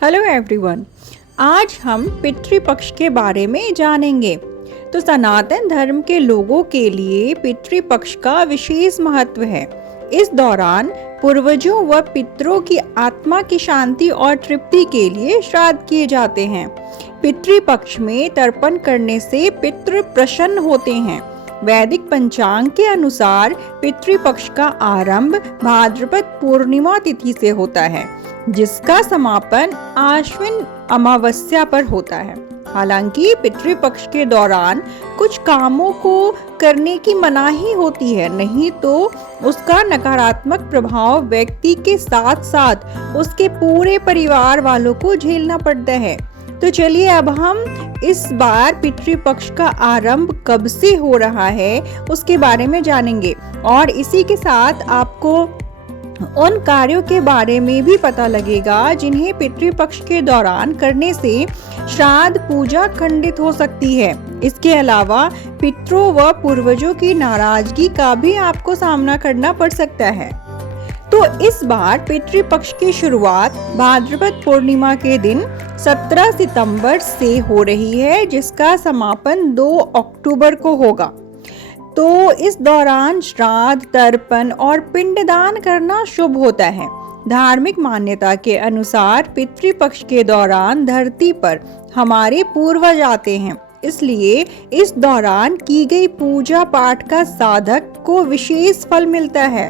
Hello everyone. आज हम पितृपक्ष के बारे में जानेंगे। तो सनातन धर्म के लोगों के लिए पितृपक्ष का विशेष महत्व है। इस दौरान पूर्वजों व पितरों की आत्मा की शांति और तृप्ति के लिए श्राद्ध किए जाते हैं। पितृपक्ष में तर्पण करने से पितृ प्रसन्न होते हैं। वैदिक पंचांग के अनुसार पितृपक्ष का आरंभ भाद्रपद पूर्णिमा तिथि से होता है, जिसका समापन आश्विन अमावस्या पर होता है। हालांकि पितृपक्ष के दौरान कुछ कामों को करने की मनाही होती है, नहीं तो उसका नकारात्मक प्रभाव व्यक्ति के साथ साथ उसके पूरे परिवार वालों को झेलना पड़ता है। तो चलिए अब हम इस बार पितृपक्ष का आरंभ कब से हो रहा है उसके बारे में जानेंगे, और इसी के साथ आपको उन कार्यों के बारे में भी पता लगेगा जिन्हें पितृपक्ष के दौरान करने से श्राद्ध पूजा खंडित हो सकती है। इसके अलावा पितरों व पूर्वजों की नाराजगी का भी आपको सामना करना पड़ सकता है। तो इस बार पितृपक्ष की शुरुआत भाद्रपद पूर्णिमा के दिन 17 सितंबर से हो रही है, जिसका समापन 2 अक्टूबर को होगा। तो इस दौरान श्राद्ध, तर्पण और पिंडदान करना शुभ होता है। धार्मिक मान्यता के अनुसार पितृपक्ष के दौरान धरती पर हमारे पूर्वज आते हैं, इसलिए इस दौरान की गई पूजा पाठ का साधक को विशेष फल मिलता है।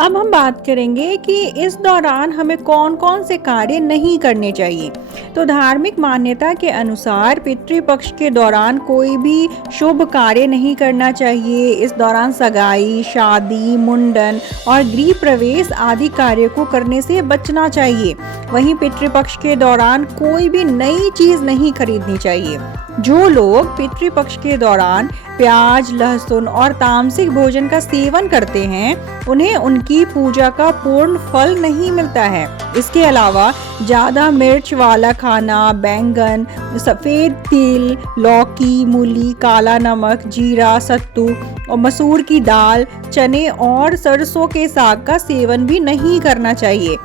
अब हम बात करेंगे कि इस दौरान हमें कौन कौन से कार्य नहीं करने चाहिए। तो धार्मिक मान्यता के अनुसार पितृपक्ष के दौरान कोई भी शुभ कार्य नहीं करना चाहिए। इस दौरान सगाई, शादी, मुंडन और गृह प्रवेश आदि कार्य को करने से बचना चाहिए। वहीं पितृपक्ष के दौरान कोई भी नई चीज नहीं खरीदनी चाहिए। जो लोग पितृपक्ष के दौरान प्याज, लहसुन और तामसिक भोजन का सेवन करते हैं, उन्हें उनकी पूजा का पूर्ण फल नहीं मिलता है। इसके अलावा ज्यादा मिर्च वाला खाना, बैंगन, सफेद तिल, लौकी, मूली, काला नमक, जीरा, सत्तू और मसूर की दाल, चने और सरसों के साग का सेवन भी नहीं करना चाहिए।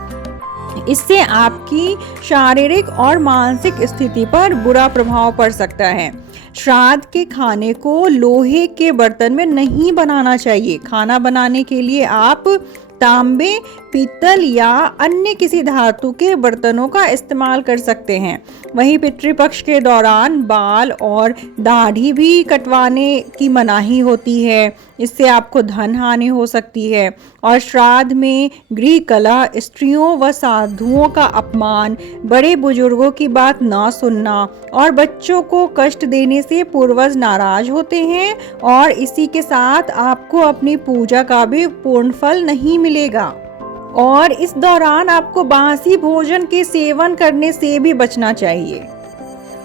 इससे आपकी शारीरिक और मानसिक स्थिति पर बुरा प्रभाव पड़ सकता है। श्राद्ध के खाने को लोहे के बर्तन में नहीं बनाना चाहिए। खाना बनाने के लिए आप तांबे, पीतल या अन्य किसी धातु के बर्तनों का इस्तेमाल कर सकते हैं। वहीं पितृपक्ष के दौरान बाल और दाढ़ी भी कटवाने की मनाही होती है, इससे आपको धन हानि हो सकती है। और श्राद्ध में गृह कलह, स्त्रियों व साधुओं का अपमान, बड़े बुजुर्गों की बात ना सुनना और बच्चों को कष्ट देने से पूर्वज नाराज होते हैं, और इसी के साथ आपको अपनी पूजा का भी पूर्ण फल नहीं मिलेगा। और इस दौरान आपको बासी भोजन के सेवन करने से भी बचना चाहिए।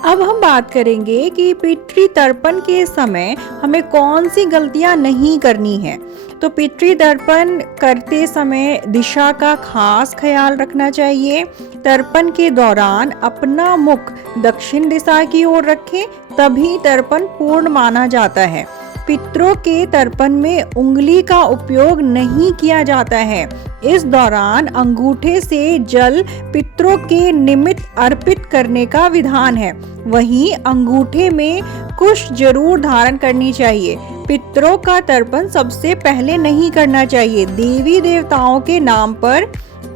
अब हम बात करेंगे कि पितृ तर्पण के समय हमें कौन सी गलतियां नहीं करनी है। तो पितृ तर्पण करते समय दिशा का खास ख्याल रखना चाहिए। तर्पण के दौरान अपना मुख दक्षिण दिशा की ओर रखें, तभी तर्पण पूर्ण माना जाता है। पितरों के तर्पण में उंगली का उपयोग नहीं किया जाता है। इस दौरान अंगूठे से जल पितरों के निमित्त अर्पित करने का विधान है। वहीं अंगूठे में कुश जरूर धारण करनी चाहिए। पितरों का तर्पण सबसे पहले नहीं करना चाहिए। देवी देवताओं के नाम पर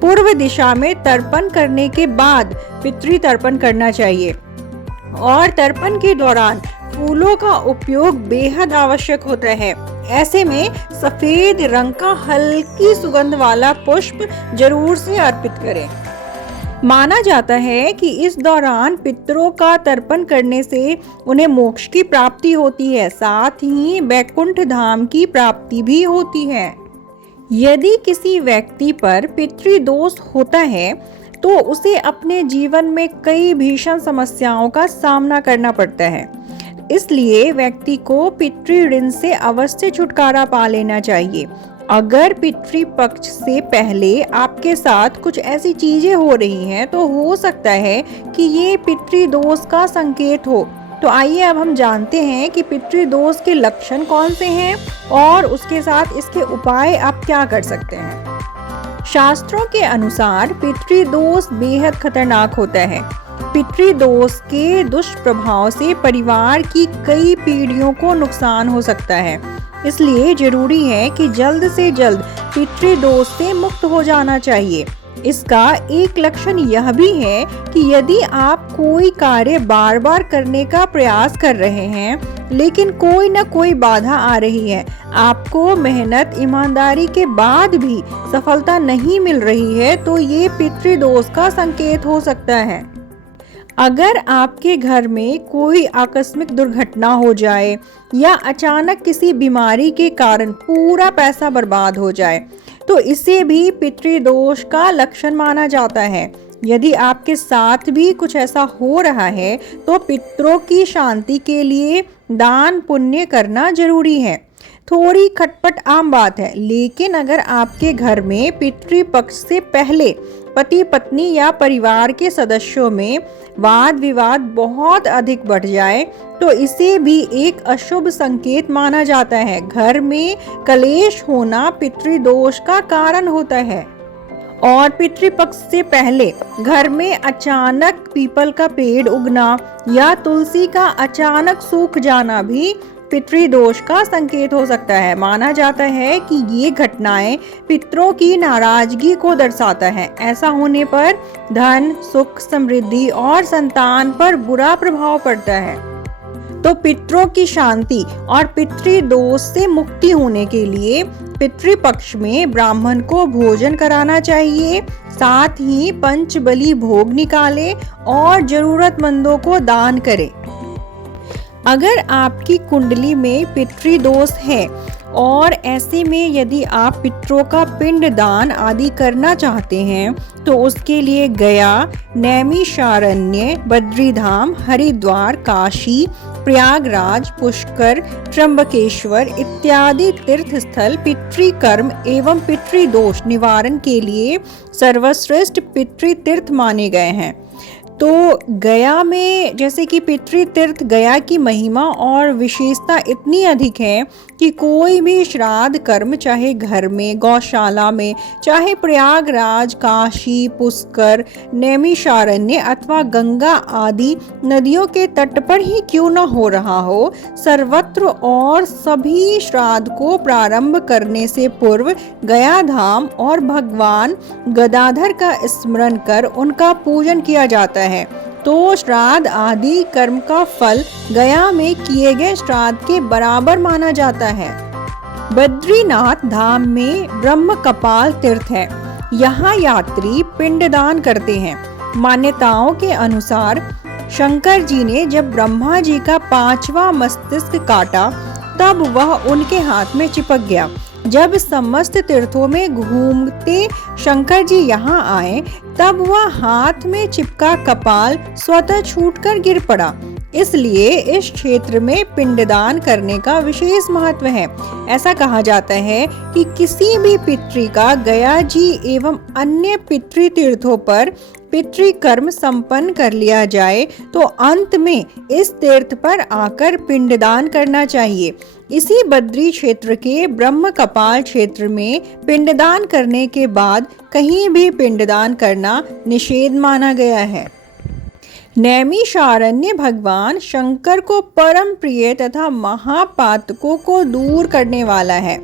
पूर्व दिशा में तर्पण करने के बाद पितृ तर्पण करना चाहिए। और तर्पण के दौरान फूलों का उपयोग बेहद आवश्यक होता है। ऐसे में सफेद रंग का हल्की सुगंध वाला पुष्प जरूर से अर्पित करें। माना जाता है कि इस दौरान पितरों का तर्पण करने से उन्हें मोक्ष की प्राप्ति होती है, साथ ही वैकुंठ धाम की प्राप्ति भी होती है। यदि किसी व्यक्ति पर पितृदोष होता है तो उसे अपने जीवन में कई भीषण समस्याओं का सामना करना पड़ता है। इसलिए व्यक्ति को पितृ ऋण से अवश्य छुटकारा पा लेना चाहिए। अगर पितृपक्ष से पहले आपके साथ कुछ ऐसी चीजें हो रही हैं, तो हो सकता है कि ये पितृदोष का संकेत हो। तो आइए अब हम जानते हैं कि पितृदोष के लक्षण कौन से हैं और उसके साथ इसके उपाय आप क्या कर सकते हैं। शास्त्रों के अनुसार पितृदोष बेहद खतरनाक होता है। पितृदोष के दुष्प्रभाव से परिवार की कई पीढ़ियों को नुकसान हो सकता है। इसलिए जरूरी है कि जल्द से जल्द पितृदोष से मुक्त हो जाना चाहिए। इसका एक लक्षण यह भी है कि यदि आप कोई कार्य बार बार करने का प्रयास कर रहे हैं लेकिन कोई न कोई बाधा आ रही है, आपको मेहनत ईमानदारी के बाद भी सफलता नहीं मिल रही है, तो ये पितृदोष का संकेत हो सकता है। अगर आपके घर में कोई आकस्मिक दुर्घटना हो जाए या अचानक किसी बीमारी के कारण पूरा पैसा बर्बाद हो जाए, तो इसे भी पितृदोष का लक्षण माना जाता है। यदि आपके साथ भी कुछ ऐसा हो रहा है तो पितरों की शांति के लिए दान पुण्य करना जरूरी है। थोड़ी खटपट आम बात है, लेकिन अगर आपके घर में पितृपक्ष से पहले पति पत्नी या परिवार के सदस्यों में वाद विवाद बहुत अधिक बढ़ जाए तो इसे भी एक अशुभ संकेत माना जाता है। घर में कलेश होना पितृदोष का कारण होता है। और पितृपक्ष से पहले घर में अचानक पीपल का पेड़ उगना या तुलसी का अचानक सूख जाना भी पितृदोष का संकेत हो सकता है। माना जाता है कि ये घटनाएं पितरों की नाराजगी को दर्शाता है। ऐसा होने पर धन, सुख, समृद्धि और संतान पर बुरा प्रभाव पड़ता है। तो पितरों की शांति और पितृदोष से मुक्ति होने के लिए पितृपक्ष में ब्राह्मण को भोजन कराना चाहिए, साथ ही पंचबली भोग निकाले और जरूरतमंदों को दान करें। अगर आपकी कुंडली में पितृदोष है और ऐसे में यदि आप पितरों का पिंड दान आदि करना चाहते हैं तो उसके लिए गया, नैमिषारण्य, बद्रीधाम, हरिद्वार, काशी, प्रयागराज, पुष्कर, त्र्यंबकेश्वर इत्यादि तीर्थ स्थल पितृकर्म एवं पितृदोष निवारण के लिए सर्वश्रेष्ठ पितृतीर्थ माने गए हैं। तो गया में जैसे कि पितृतीर्थ, गया की महिमा और विशेषता इतनी अधिक है कि कोई भी श्राद्ध कर्म चाहे घर में, गौशाला में, चाहे प्रयागराज, काशी, पुष्कर, नैमिषारण्य अथवा गंगा आदि नदियों के तट पर ही क्यों न हो रहा हो, सर्वत्र और सभी श्राद्ध को प्रारंभ करने से पूर्व गया धाम और भगवान गदाधर का स्मरण कर उनका पूजन किया जाता है। तो श्राद्ध आदि कर्म का फल गया में किए गए श्राद्ध के बराबर माना जाता है। बद्रीनाथ धाम में ब्रह्म कपाल तीर्थ है। यहाँ यात्री पिंडदान करते हैं। मान्यताओं के अनुसार शंकर जी ने जब ब्रह्मा जी का 5वां मस्तिष्क काटा तब वह उनके हाथ में चिपक गया। जब समस्त तीर्थों में घूमते शंकर जी यहाँ आए तब वह हाथ में चिपका कपाल स्वतः छूटकर गिर पड़ा। इसलिए इस क्षेत्र में पिंडदान करने का विशेष महत्व है। ऐसा कहा जाता है कि किसी भी पितृ का गया जी एवं अन्य पितृ तीर्थों पर पितृकर्म संपन्न कर लिया जाए तो अंत में इस तीर्थ पर आकर पिंडदान करना चाहिए। इसी बद्री क्षेत्र के ब्रह्म कपाल क्षेत्र में पिंडदान करने के बाद कहीं भी पिंडदान करना निषेध माना गया है। नैमिषारण्य भगवान शंकर को परम प्रिय तथा महापातकों को दूर करने वाला है।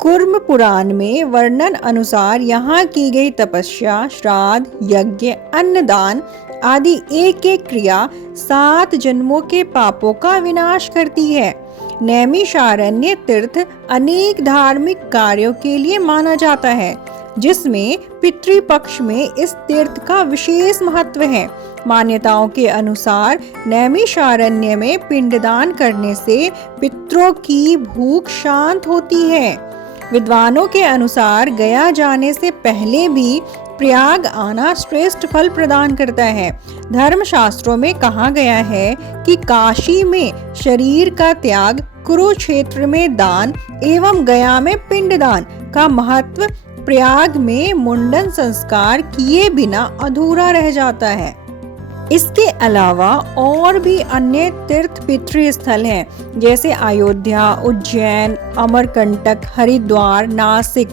कुर्म पुराण में वर्णन अनुसार यहाँ की गई तपस्या, श्राद्ध, यज्ञ, अन्नदान आदि एक एक क्रिया 7 जन्मों के पापों का विनाश करती है। नैमिषारण्य तीर्थ अनेक धार्मिक कार्यों के लिए माना जाता है, जिसमें पितृपक्ष में इस तीर्थ का विशेष महत्व है। मान्यताओं के अनुसार नैमिषारण्य में पिंडदान करने से पितरों की भूख शांत होती है। विद्वानों के अनुसार गया जाने से पहले भी प्रयाग आना श्रेष्ठ फल प्रदान करता है। धर्मशास्त्रों में कहा गया है कि काशी में शरीर का त्याग, कुरुक्षेत्र में दान एवं गया में पिंडदान का महत्व प्रयाग में मुंडन संस्कार किए बिना अधूरा रह जाता है। इसके अलावा और भी अन्य तीर्थ पितृ स्थल हैं, जैसे अयोध्या, उज्जैन, अमरकंटक, हरिद्वार, नासिक,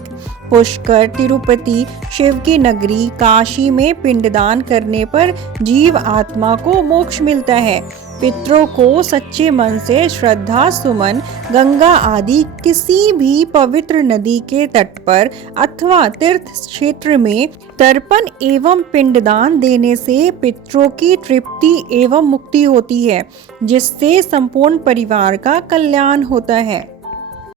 पुष्कर, तिरुपति, शिव की नगरी काशी में पिंडदान करने पर जीव आत्मा को मोक्ष मिलता है। पितरों को सच्चे मन से श्रद्धा सुमन गंगा आदि किसी भी पवित्र नदी के तट पर अथवा तीर्थ क्षेत्र में तर्पण एवं पिंडदान देने से पितरों की तृप्ति एवं मुक्ति होती है, जिससे संपूर्ण परिवार का कल्याण होता है।